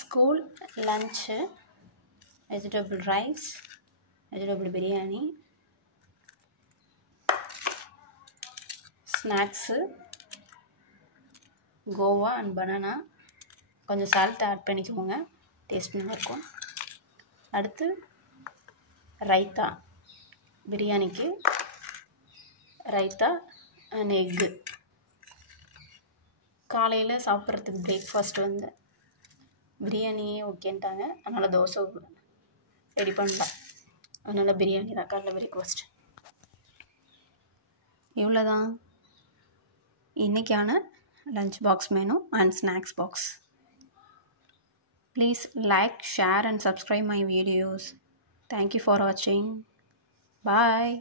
School lunch vegetable rice, vegetable biryani, snacks Goa and banana. கொஞ்சம் salt add பண்ணிக்கோங்க, taste நல்லாயிருக்கும். அடுத்து ரைத்தா, பிரியாணிக்கு ரைத்தா அண்ட் எக்கு. காலையில் சாப்பிட்றதுக்கு பிரேக்ஃபாஸ்ட் வந்து பிரியாணியே ஓகேன்ட்டாங்க, அதனால் தோசை ரெடி பண்ணலாம். அதனால் பிரியாணி தான் காலைல பிரேக்ஃபாஸ்ட். இவ்வளோ தான் இன்றைக்கான lunch box menu and snacks box. Please like, share and subscribe my videos. Thank you for watching. Bye.